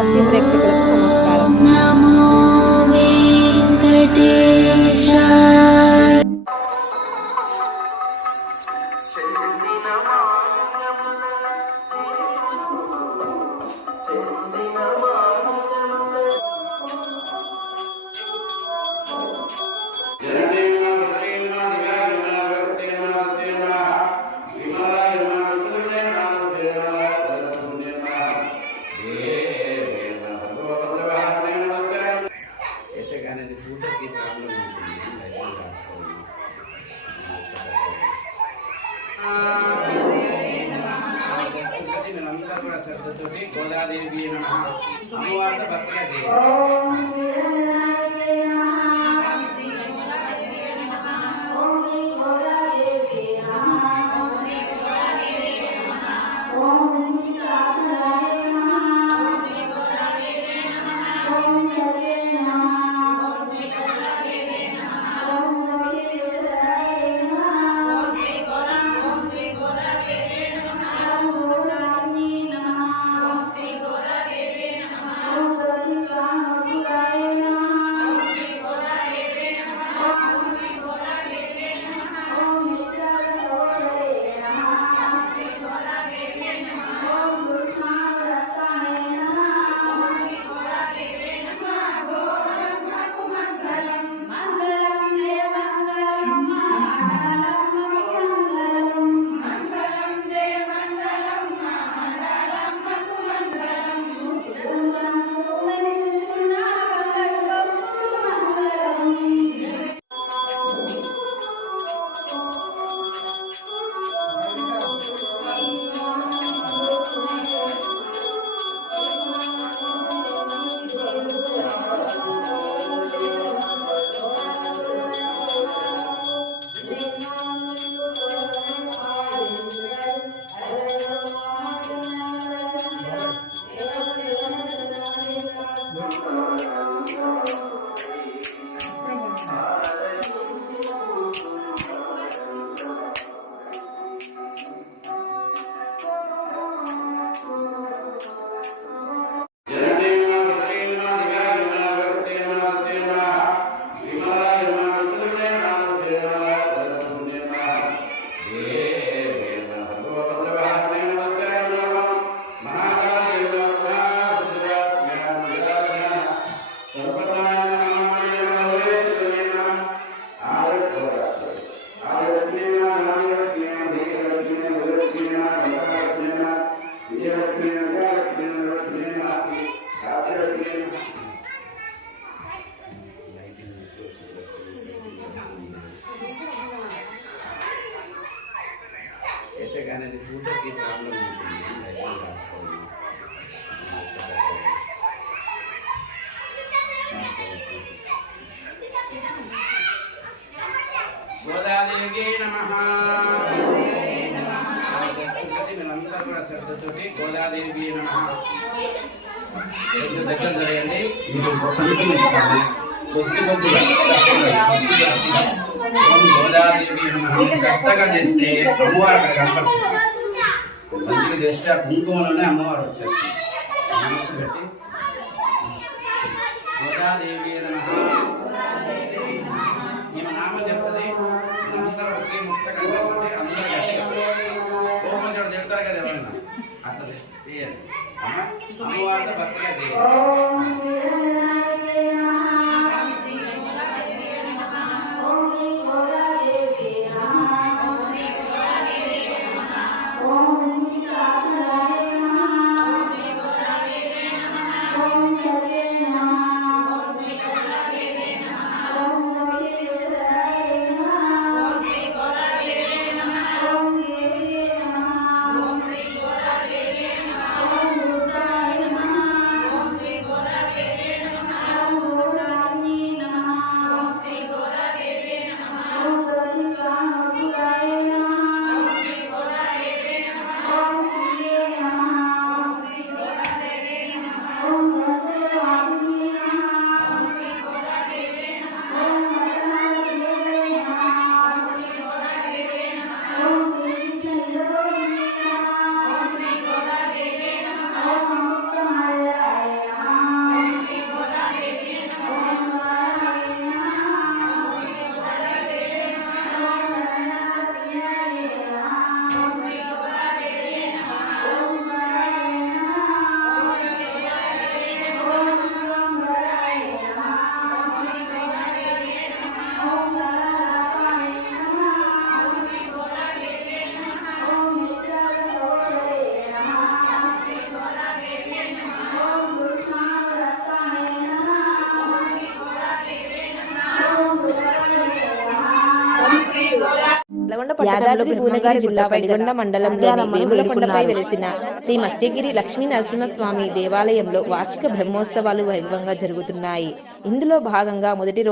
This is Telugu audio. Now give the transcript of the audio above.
ಪಕ್ಷಿ ಪ್ರೇಕ್ಷಕರು సరస్వతి శ్రద్ధతోటి గోదాదేవి నమ అమ్మవారితో భక్తిగా చేయాలి ఎసగ అనేది ఫోటోకి ప్రాబ్లం ఉంటుంది గోదాదేవికి నమ కూడా శ్రద్ధతోటి గోదాదేవి కొంచెం దగ్గర జరగండి కొద్ది కొద్దిగా గోదాదేవి నమః చక్కగా చేస్తే అమ్మవారు అక్కడ కనపడుతుంది మంచిగా చేస్తే ఆ కుంకుమలోనే అమ్మవారు వచ్చేస్తుంది మనసు పెట్టి. గోదాదేవి నమః ఈమె నామం చెప్తుంది అందరూ ఒకే ముక్త కంటే అందరూ కోపం చోటు చెప్తారు కదా ఎవరైనా. అట్లా చేయాలి. అమ్మవారితో భక్తిగా చేయాలి. యాదాద్రి భువనగిరి జిల్లా వెలిగొండ మండలంలోని వేములకొండపై వెలిసిన శ్రీ మత్స్యగిరి లక్ష్మీ నరసింహస్వామి దేవాలయంలో వార్షిక బ్రహ్మోత్సవాలు వైభవంగా జరుగుతున్నాయి. ఇందులో భాగంగా మొదటి రోజు